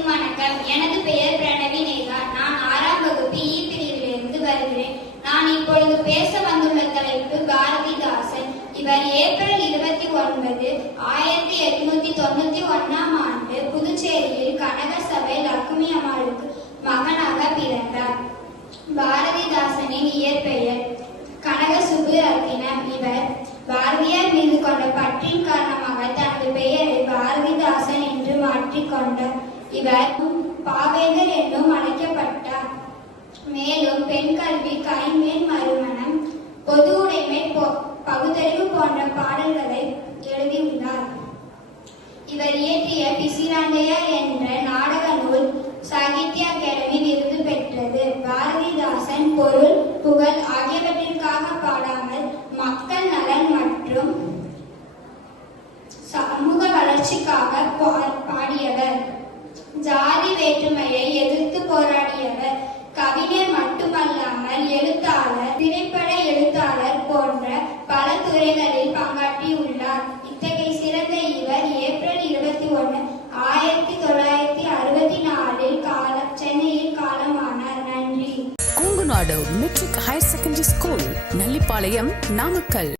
அனைவருக்கும் வணக்கம் எனது பெயர் பிரணவி நேகா நான் ஆறாம் வகுப்பு இ பிரிவிலிருந்து வருகிறேன். நான் இப்பொழுது பேச வந்துள்ள தலைப்பு பாரதிதாசன் இவர் ஏப்ரல் இருபத்தி ஒன்பது ஆயிரத்தி எட்நூத்தி தொண்ணூத்தி ஒன்னாம் ஆண்டு புதுச்சேரியில் கனக சபை லக்ஷ்மி அம்மாளுக்கு மகனாக பிறந்தார். பாரதிதாசனின் இயற்பெயர் கனக சுப்புரத்தினம் இவர். பாரதியார் மீது கொண்ட பற்றின் காரணமாக தனது பெயரை பாரதிதாசன் என்று மாற்றிக்கொண்டார் இவர் பாவேந்தர் என்றும் அழைக்கப்பட்டார். மேலும் பெண் கல்வி கைமேல் மறுமணம் பொது உடைமை பொ- பகுத்தறிவு போன்ற பாடல்களை எழுதியுள்ளார். இவர் இயற்றிய பிசிராந்தையா என்ற நாடக நூல் சாகித்ய அகாடமி விருது பெற்றது. பாரதிதாசன் பொருள் புகழ் ஆகியவற்றிற்காக பாடாமல் மக்கள் நலன் மற்றும் சமூக வளர்ச்சிக்காக பா- பாடியவர். துறைகளில் பங்காற்றியுள்ளார் இத்தகைய சிறந்த இவர் ஏப்ரல் இருபத்தி ஒன்று ஆயிரத்தி தொள்ளாயிரத்தி அறுபத்தி நாலில் காலம் சென்னையில் காலமானார். நன்றி. Kongunadu matric higher secondary school Nallipalayam Namakkal.